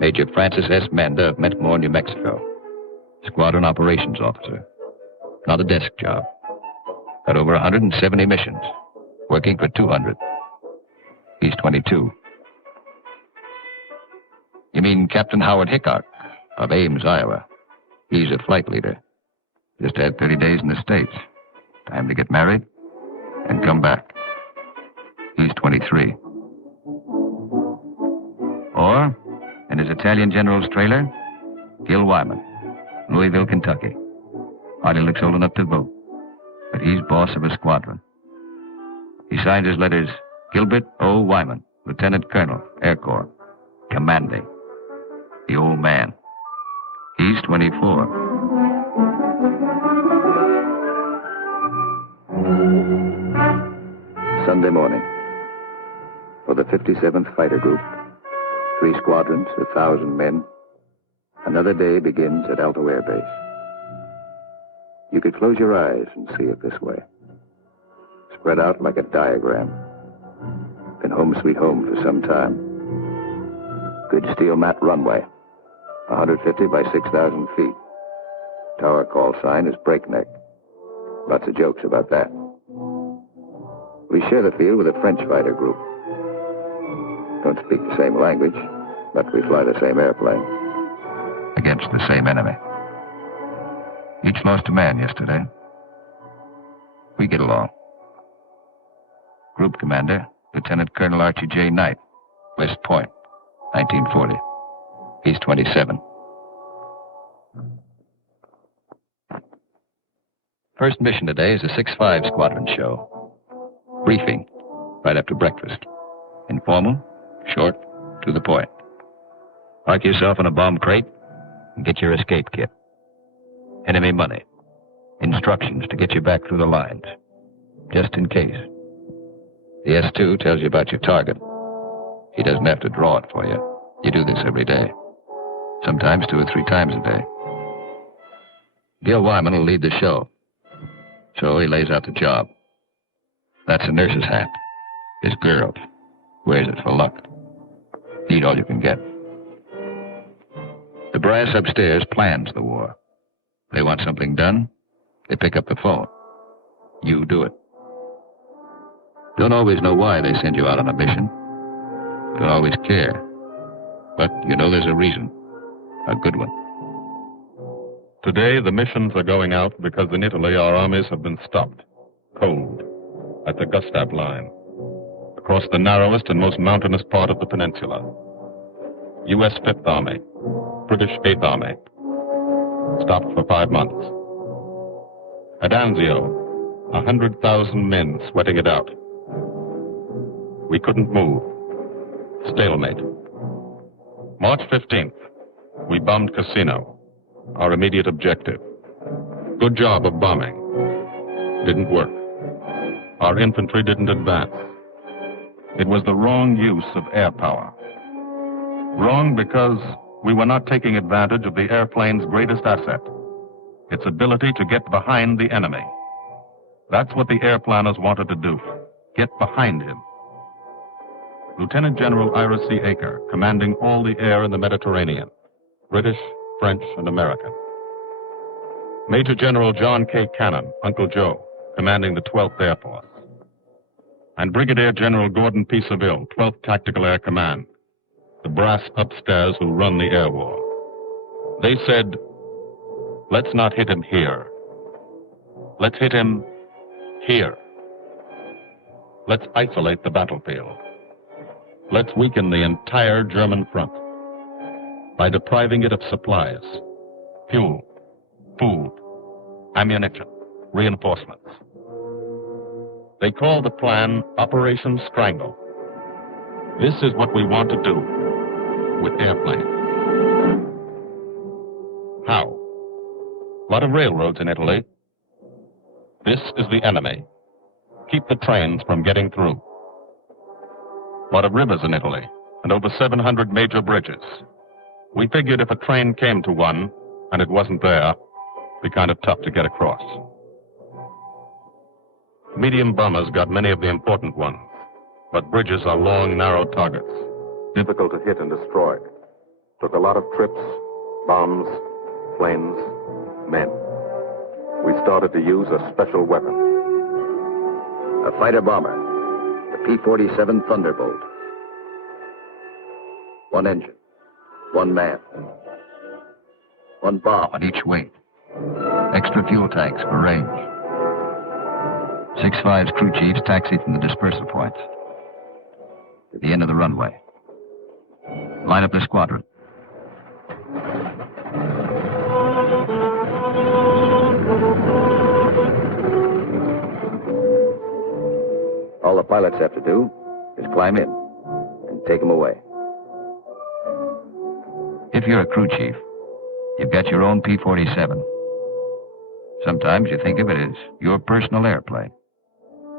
Major Francis S. Manda of Mentmore, New Mexico. Squadron operations officer. Not a desk job. Got over 170 missions. Working for 200. He's 22. You mean Captain Howard Hickok of Ames, Iowa. He's a flight leader. Just had 30 days in the States. Time to get married and come back. He's 23. Or, in his Italian general's trailer, Gil Wyman, Louisville, Kentucky. Hardly looks old enough to vote, but he's boss of a squadron. He signs his letters, Gilbert O. Wyman, Lieutenant Colonel, Air Corps, commanding. The old man. He's 24. Sunday morning. For the 57th Fighter Group, 3 squadrons, 1,000 men. Another day begins at Alto Air Base. You could close your eyes and see it this way. Spread out like a diagram. Been home sweet home for some time. Good steel mat runway. 150 by 6,000 feet. Tower call sign is breakneck. Lots of jokes about that. We share the field with a French fighter group. Don't speak the same language, but we fly the same airplane. Against the same enemy. Each lost a man yesterday. We get along. Group commander, Lieutenant Colonel Archie J. Knight, West Point, 1940. He's 27. First mission today is a 6-5 squadron show. Briefing, right after breakfast. Informal, short, to the point. Park yourself in a bomb crate and get your escape kit. Enemy money. Instructions to get you back through the lines. Just in case. The S2 tells you about your target. He doesn't have to draw it for you. You do this every day. Sometimes 2 or 3 times a day. Gil Wyman will lead the show. So he lays out the job. That's a nurse's hat. His girl wears it for luck. Eat all you can get. The brass upstairs plans the war. They want something done, they pick up the phone. You do it. Don't always know why they send you out on a mission. Don't always care. But you know there's a reason. A good one. Today, the missions are going out because in Italy our armies have been stopped, cold, at the Gustav Line, across the narrowest and most mountainous part of the peninsula. U.S. 5th Army, British 8th Army, stopped for 5 months. At Anzio, 100,000 men sweating it out. We couldn't move. Stalemate. March 15th, we bombed Cassino, our immediate objective. Good job of bombing. Didn't work. Our infantry didn't advance. It was the wrong use of air power. Wrong because we were not taking advantage of the airplane's greatest asset, its ability to get behind the enemy. That's what the airplanners wanted to do, get behind him. Lieutenant General Ira C. Aker, commanding all the air in the Mediterranean, British, French, and American. Major General John K. Cannon, Uncle Joe, commanding the 12th Air Force. And Brigadier General Gordon P. Seville, 12th Tactical Air Command, the brass upstairs who run the air war. They said, let's not hit him here. Let's hit him here. Let's isolate the battlefield. Let's weaken the entire German front by depriving it of supplies, fuel, food, ammunition, reinforcements. They call the plan Operation Strangle. This is what we want to do with airplanes. How? Lot of railroads in Italy. This is the enemy. Keep the trains from getting through. Lot of rivers in Italy, and over 700 major bridges. We figured if a train came to one, and it wasn't there, it'd be kind of tough to get across. Medium bombers got many of the important ones, but bridges are long, narrow targets, difficult to hit and destroy. Took a lot of trips, bombs, planes, men. We started to use a special weapon. A fighter bomber, the P-47 Thunderbolt. One engine, one man, one bomb on each weight. Extra fuel tanks for range. 6-5's crew chiefs taxi from the dispersal points to the end of the runway. Line up the squadron. All the pilots have to do is climb in and take them away. If you're a crew chief, you've got your own P-47. Sometimes you think of it as your personal airplane.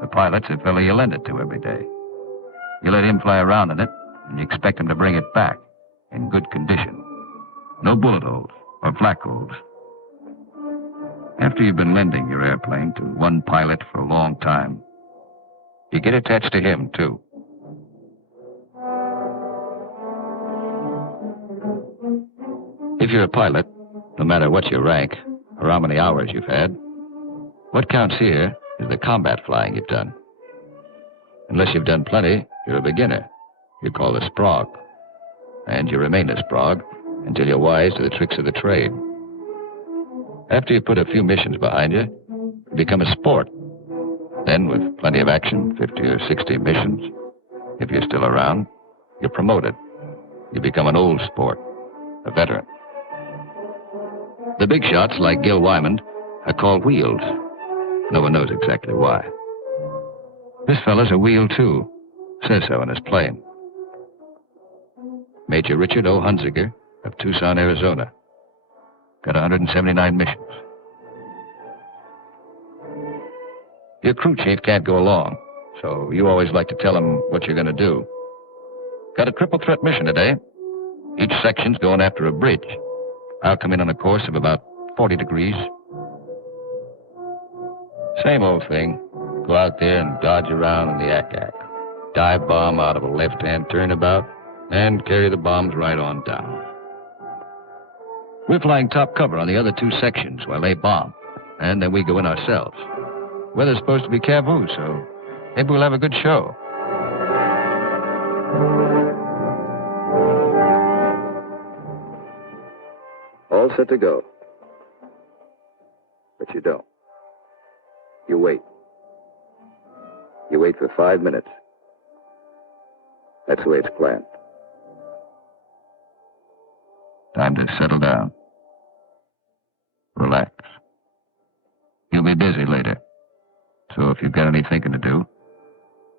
The pilot's a fellow you lend it to every day. You let him fly around in it, and you expect him to bring it back in good condition. No bullet holes or flak holes. After you've been lending your airplane to one pilot for a long time, you get attached to him, too. If you're a pilot, no matter what your rank or how many hours you've had, what counts here is the combat flying you've done. Unless you've done plenty, you're a beginner. You're called a sprog. And you remain a sprog until you're wise to the tricks of the trade. After you put a few missions behind you, you become a sport. Then, with plenty of action, 50 or 60 missions, if you're still around, you're promoted. You become an old sport, a veteran. The big shots, like Gil Wyman, are called wheels. No one knows exactly why. This fella's a wheel, too. Says so in his plane. Major Richard O. Hunziker of Tucson, Arizona. Got 179 missions. Your crew chief can't go along, so you always like to tell him what you're going to do. Got a triple threat mission today. Each section's going after a bridge. I'll come in on a course of about 40 degrees. Same old thing. Go out there and dodge around in the ack-ack. Dive bomb out of a left-hand turnabout and carry the bombs right on down. We're flying top cover on the other two sections while they bomb, and then we go in ourselves. Weather's supposed to be cavoo, so maybe we'll have a good show. All set to go. But you don't. You wait. You wait for 5 minutes. That's the way it's planned. Time to settle down. Relax. You'll be busy later. So if you've got any thinking to do,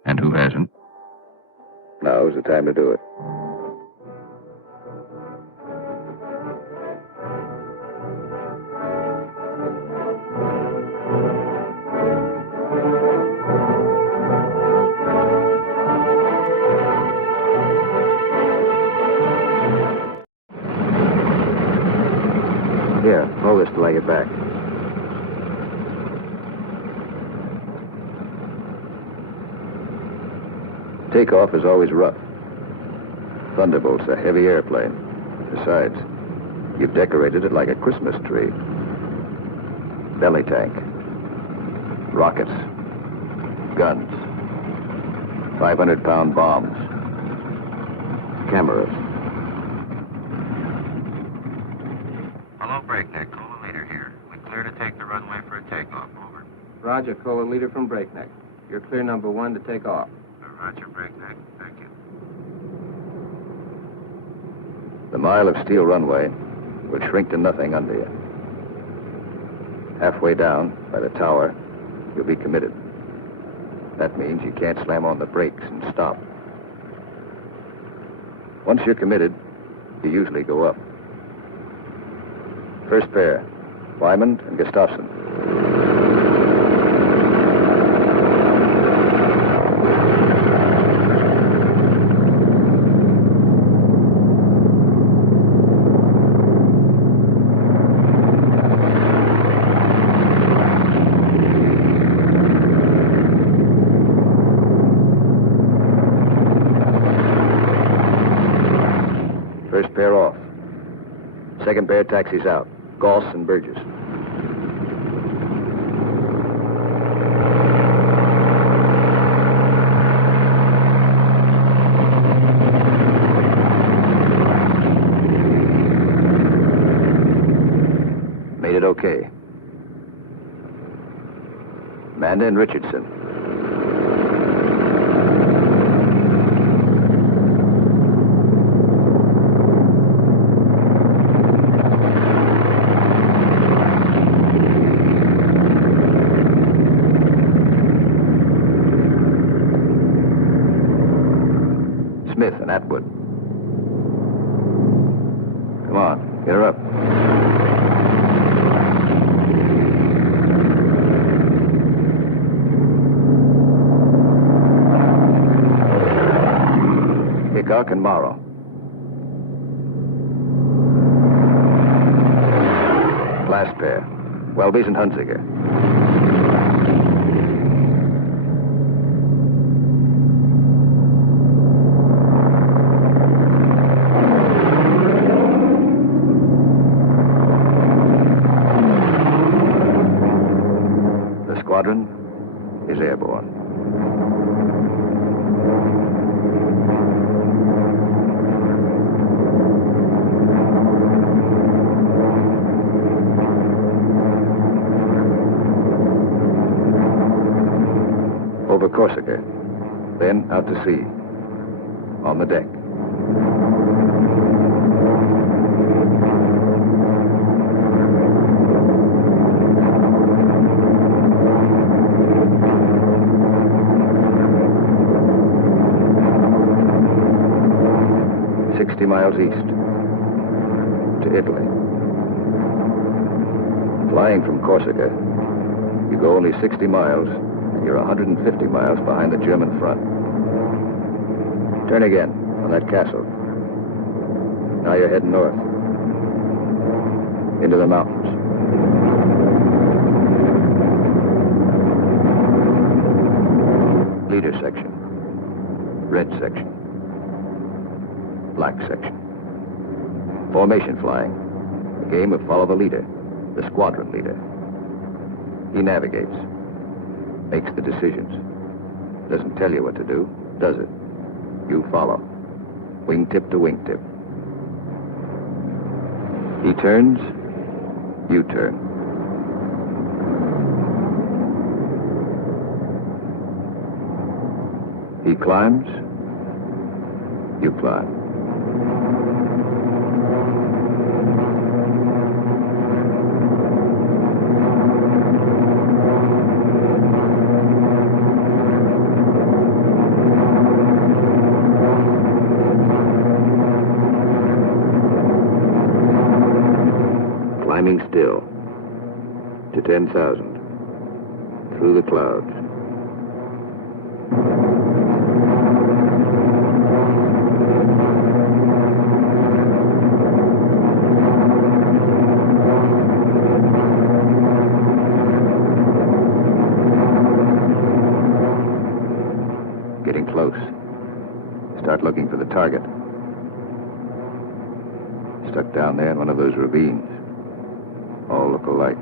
and who hasn't, now's the time to do it. Here, hold this till I get back. Takeoff is always rough. Thunderbolt's a heavy airplane. Besides, you've decorated it like a Christmas tree. Belly tank, rockets, guns, 500-pound bombs, cameras. Hello, Breakneck. Cola Leader here. We clear to take the runway for a takeoff. Over. Roger, Cola Leader from Breakneck. You're clear number 1 to take off. Roger, Breakneck. Thank you. The mile of steel runway will shrink to nothing under you. Halfway down, by the tower, you'll be committed. That means you can't slam on the brakes and stop. Once you're committed, you usually go up. First pair, Wyman and Gustafson. First pair off. Second pair taxis out. Goss and Burgess. Made it okay. Manda and Richardson. Smith and Atwood. Come on, get her up. Hickok and Morrow. Last pair, Welby's and Hunziker. The squadron is airborne. Over Corsica, then out to sea, on the deck. Miles east to Italy. Flying from Corsica, you go only 60 miles, and you're 150 miles behind the German front. Turn again on that castle. Now you're heading north, into the mountains. Leader section, red section, black section. Formation flying. A game of follow the leader, the squadron leader. He navigates, makes the decisions. Doesn't tell you what to do, does it? You follow. Wingtip to wingtip. He turns, you turn. He climbs, you climb. Climbing still to 10,000 through the clouds. Getting close. Start looking for the target. Stuck down there in one of those ravines. All look alike.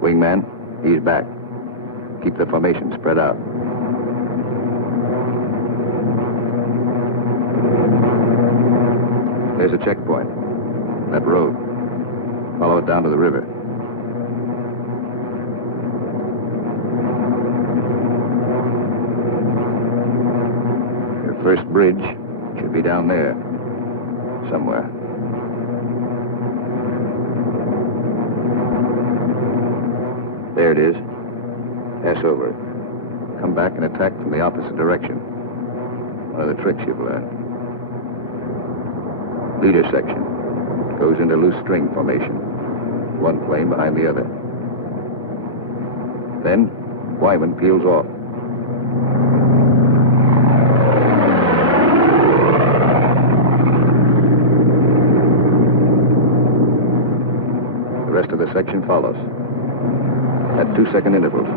Wingman, he's back. Keep the formation spread out. There's a checkpoint. That road. Follow it down to the river. Your first bridge should be down there. Somewhere. There it is. Pass over it. Come back and attack from the opposite direction. One of the tricks you've learned. Leader section. Goes into loose string formation. One plane behind the other. Then, Wyman peels off. The rest of the section follows. At 2-second intervals.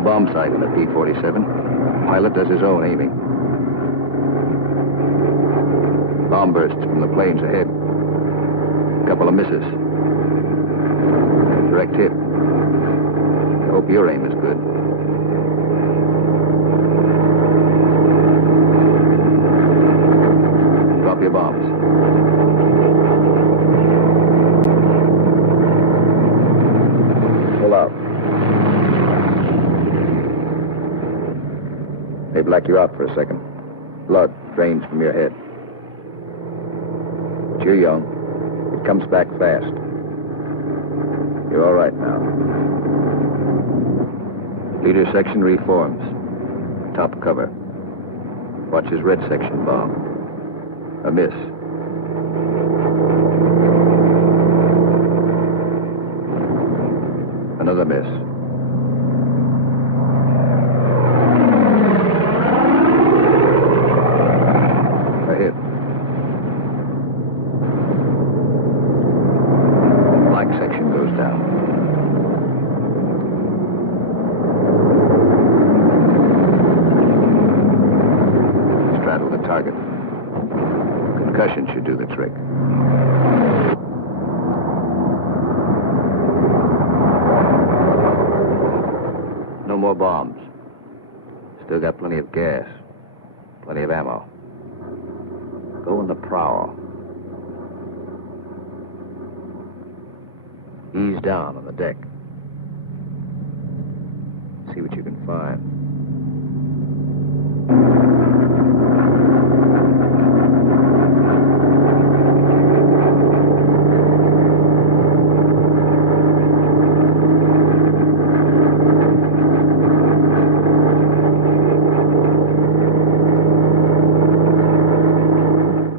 No bomb sight in the P-47. Pilot does his own aiming. Bomb bursts from the planes ahead. A couple of misses. Direct hit. I hope your aim is good. Drop your bombs. Pull out. They black you out for a second. Blood drains from your head. But you're young. It comes back fast. You're all right now. Leader section reforms. Top cover. Watch his red section bomb. A miss. Another miss. A hit. Black section goes down. Straddle the target. Concussion should do the trick. No more bombs. Still got plenty of gas. Plenty of ammo. Go in the prowl. Ease down on the deck. See what you can find.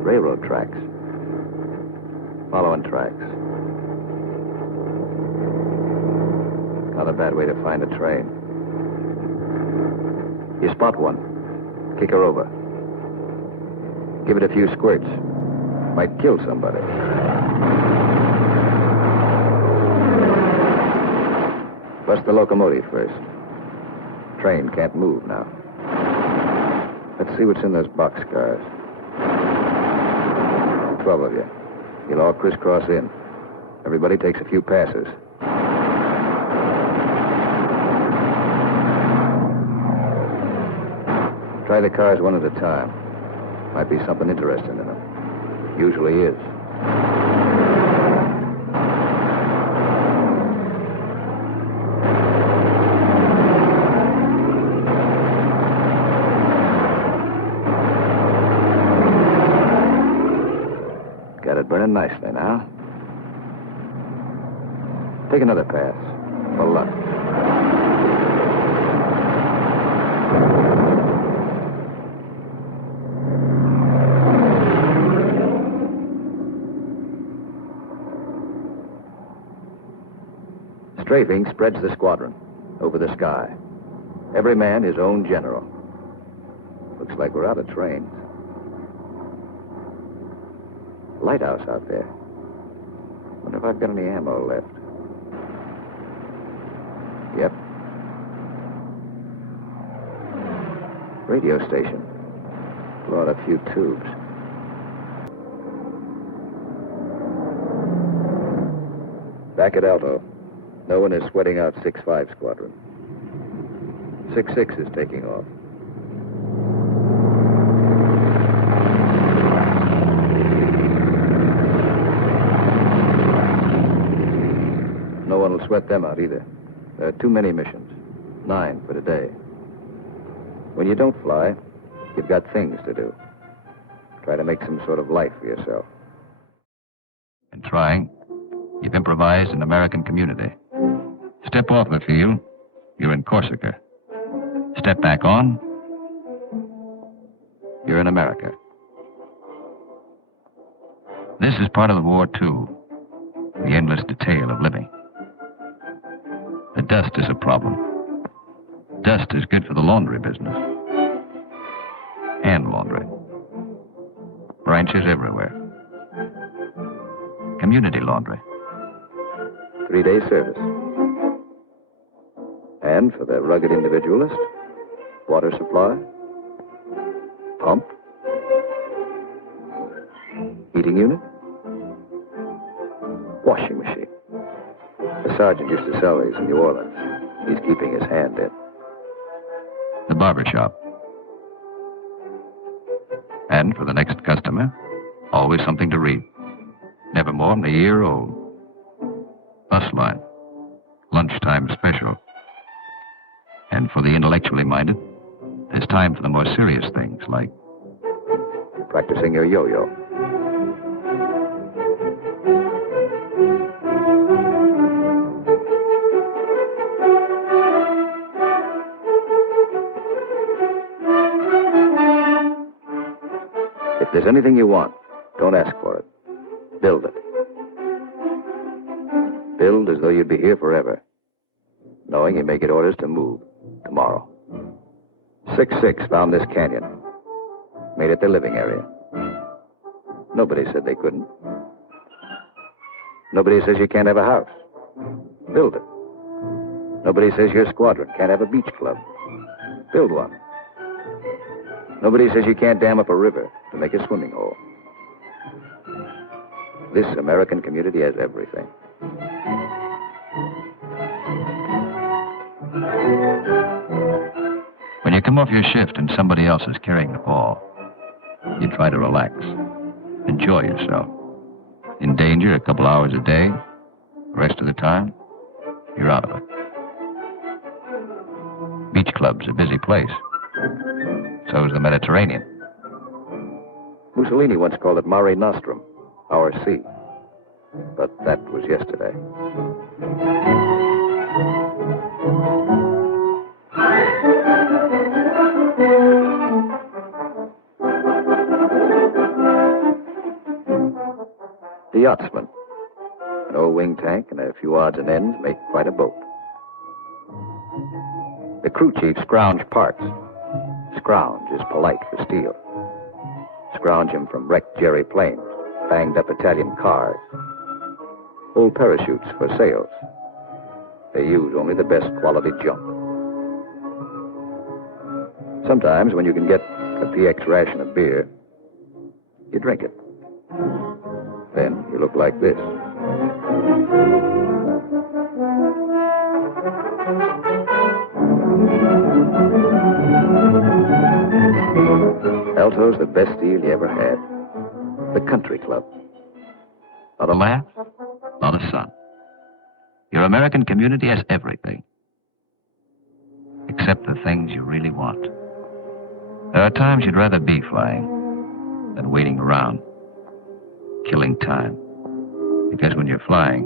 Railroad tracks. Following tracks. Not a bad way to find a train. You spot one. Kick her over. Give it a few squirts. Might kill somebody. Bust the locomotive first. Train can't move now. Let's see what's in those boxcars. 12 of you. You'll all crisscross in. Everybody takes a few passes. Try the cars one at a time. Might be something interesting in them. Usually is. Got it burning nicely now. Take another pass. For luck. Strafing spreads the squadron over the sky. Every man his own general. Looks like we're out of trains. Lighthouse out there. Wonder if I've got any ammo left. Yep. Radio station. Blow out a few tubes. Back at Alto. No one is sweating out 6-5 squadron. 6-6 is taking off. No one will sweat them out either. There are too many missions. 9 for today. When you don't fly, you've got things to do. Try to make some sort of life for yourself. In trying, you've improvised an American community. Step off the field, you're in Corsica. Step back on, you're in America. This is part of the war, too. The endless detail of living. The dust is a problem. Dust is good for the laundry business. Hand laundry. Branches everywhere. Community laundry. 3-day service. And for the rugged individualist, water supply, pump, heating unit, washing machine. The sergeant used to sell these in New Orleans. He's keeping his hand in. The barber shop. And for the next customer, always something to read. Never more than a year old. Bus line. Lunchtime special. And for the intellectually minded, there's time for the more serious things like practicing your yo-yo. If there's anything you want, don't ask for it. Build it. Build as though you'd be here forever, knowing you may get orders to move tomorrow. 6-6 found this canyon. Made it their living area. Nobody said they couldn't. Nobody says you can't have a house. Build it. Nobody says your squadron can't have a beach club. Build one. Nobody says you can't dam up a river to make a swimming hole. This American community has everything. when you come off your shift and somebody else is carrying the ball, you try to relax, enjoy yourself. In danger a couple hours a day, the rest of the time, you're out of it. Beach club's a busy place. So is the Mediterranean. Mussolini once called it Mare Nostrum, our sea. But that was yesterday. The yachtsman. An old wing tank and a few odds and ends make quite a boat. The crew chief scrounge parts. Scrounge is polite for steel. Scrounge him from wrecked Jerry planes, banged up Italian cars, old parachutes for sails. They use only the best quality junk. Sometimes when you can get a PX ration of beer, you drink it. Then you look like this. Alto's the best deal you ever had. The country club. Not a laugh, not a sun. Your American community has everything. Except the things you really want. There are times you'd rather be flying than waiting around, killing time. Because when you're flying,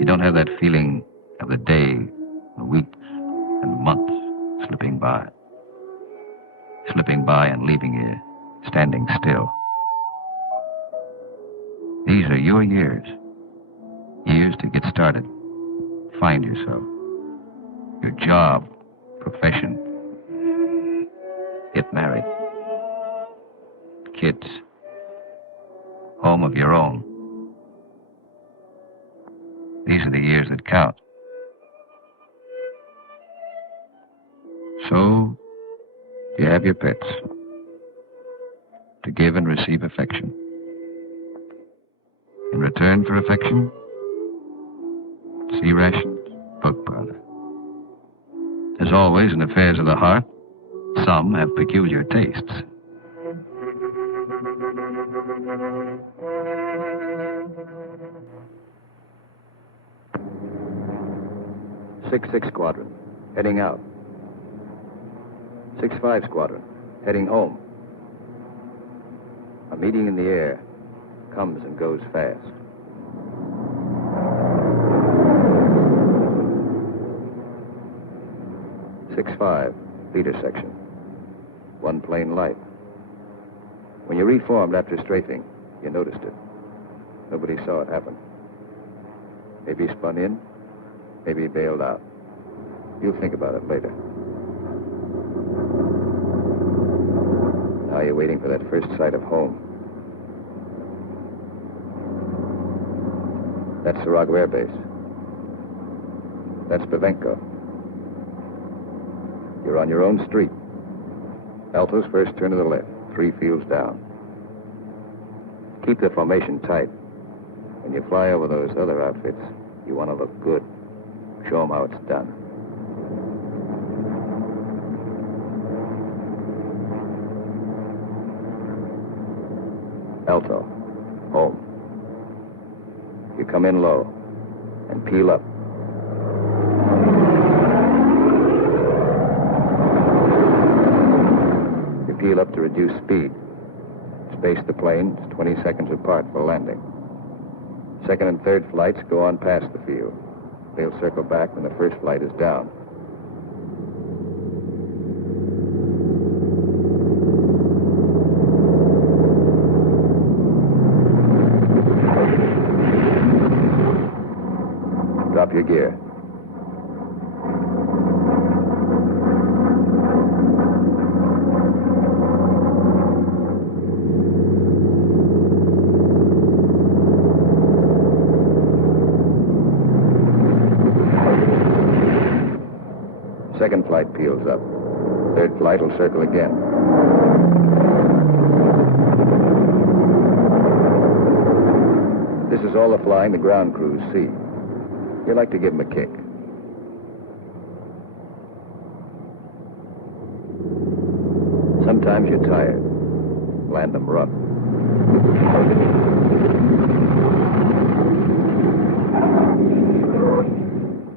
you don't have that feeling of the day, the weeks, and months slipping by. Slipping by and leaving you standing still. These are your years. Years to get started. Find yourself. Your job, profession. Get married. Kids. Home of your own. These are the years that count. So, you have your pets. To give and receive affection. In return for affection, sea rations, book powder. As always in affairs of the heart, some have peculiar tastes. Six Squadron, heading out. 6-5 Squadron, heading home. A meeting in the air comes and goes fast. Six 5, leader section. One plane light. When you reformed after strafing, you noticed it. Nobody saw it happen. Maybe he spun in, maybe he bailed out. You'll think about it later. Now you're waiting for that first sight of home. That's Sarago Air Base. That's Bavenko. You're on your own street. Altos first turn to the left, 3 fields down. Keep the formation tight. When you fly over those other outfits, you want to look good. Show them how it's done. Alto, home. You come in low and peel up. You peel up to reduce speed. Space the planes 20 seconds apart for landing. Second and third flights go on past the field. They'll circle back when the first flight is down. Drop your gear. Second flight peels up. Third flight will circle again. This is all the flying the ground crews see. You like to give them a kick. Sometimes you're tired. Land them rough.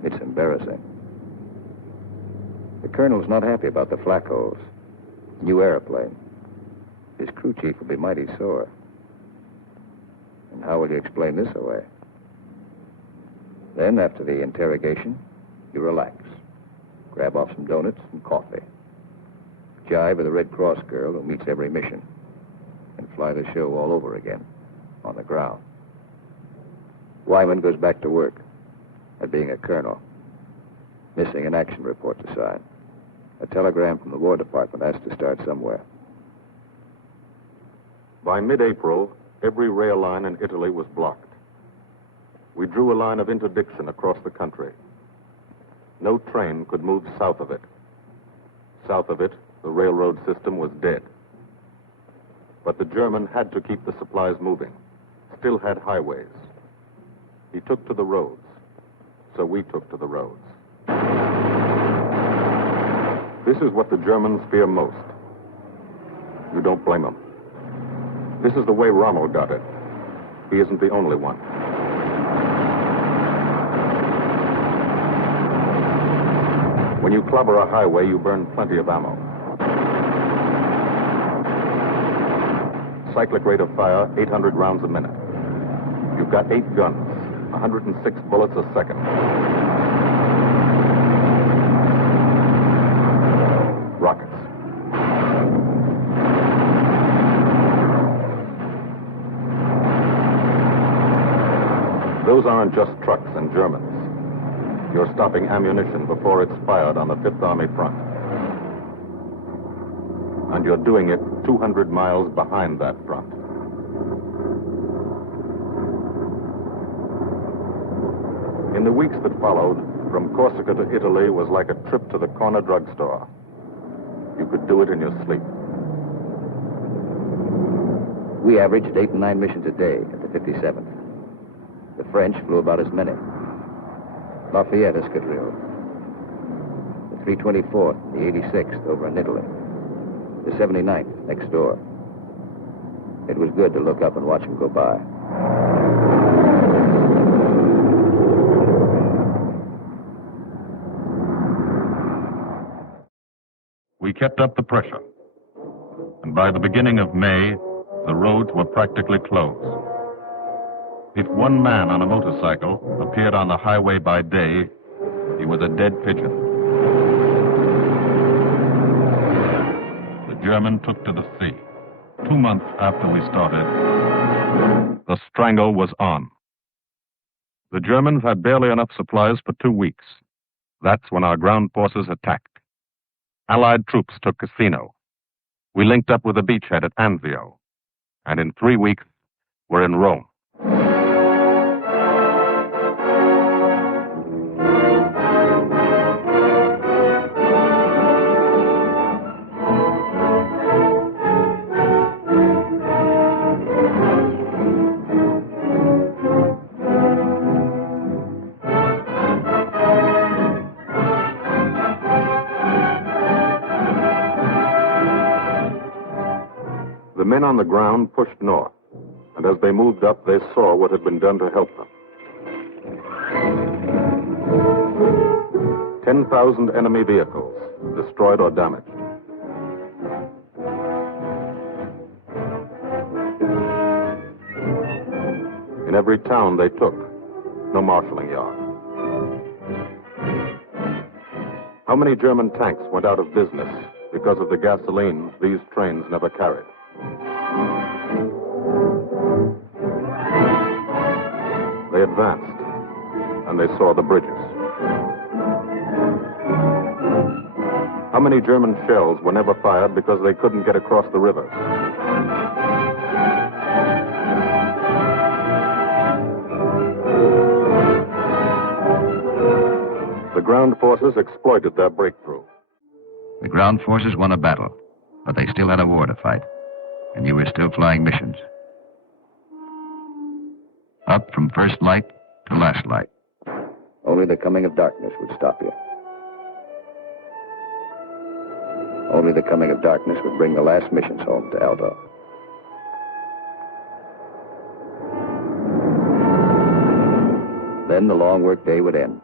It's embarrassing. The colonel's not happy about the flak holes. New airplane. His crew chief will be mighty sore. And how will you explain this away? Then, after the interrogation, you relax. Grab off some donuts and coffee. Jive with a Red Cross girl who meets every mission. And fly the show all over again, on the ground. Wyman goes back to work at being a colonel. Missing an action report to sign. A telegram from the War Department has to start somewhere. By mid-April, every rail line in Italy was blocked. We drew a line of interdiction across the country. No train could move south of it. South of it, the railroad system was dead. But the German had to keep the supplies moving, still had highways. He took to the roads, so we took to the roads. This is what the Germans fear most. You don't blame them. This is the way Rommel got it. He isn't the only one. When you clobber a highway, you burn plenty of ammo. Cyclic rate of fire, 800 rounds a minute. You've got 8 guns, 106 bullets a second. Rockets. Those aren't just trucks and Germans. You're stopping ammunition before it's fired on the Fifth Army front. And you're doing it 200 miles behind that front. In the weeks that followed, from Corsica to Italy was like a trip to the corner drugstore. You could do it in your sleep. We averaged 8 and 9 missions a day at the 57th. The French flew about as many. Lafayette Escadrille. The 324th, the 86th over in Italy. The 79th next door. It was good to look up and watch them go by. We kept up the pressure. And by the beginning of May, the roads were practically closed. If one man on a motorcycle appeared on the highway by day, he was a dead pigeon. The German took to the sea. 2 months after we started, the strangle was on. The Germans had barely enough supplies for 2 weeks. That's when our ground forces attacked. Allied troops took Cassino. We linked up with a beachhead at Anzio. And in 3 weeks, we're in Rome. men on the ground pushed north, and as they moved up, they saw what had been done to help them. 10,000 enemy vehicles, destroyed or damaged. In every town they took, no marshalling yard. How many German tanks went out of business because of the gasoline these trains never carried? They advanced, and they saw the bridges. How many German shells were never fired because they couldn't get across the rivers? The ground forces exploited their breakthrough. The ground forces won a battle, but they still had a war to fight, and you were still flying missions. Up from first light to last light. Only the coming of darkness would stop you. Only the coming of darkness would bring the last missions home to Alto. Then the long work day would end.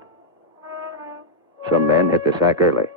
Some men hit the sack early.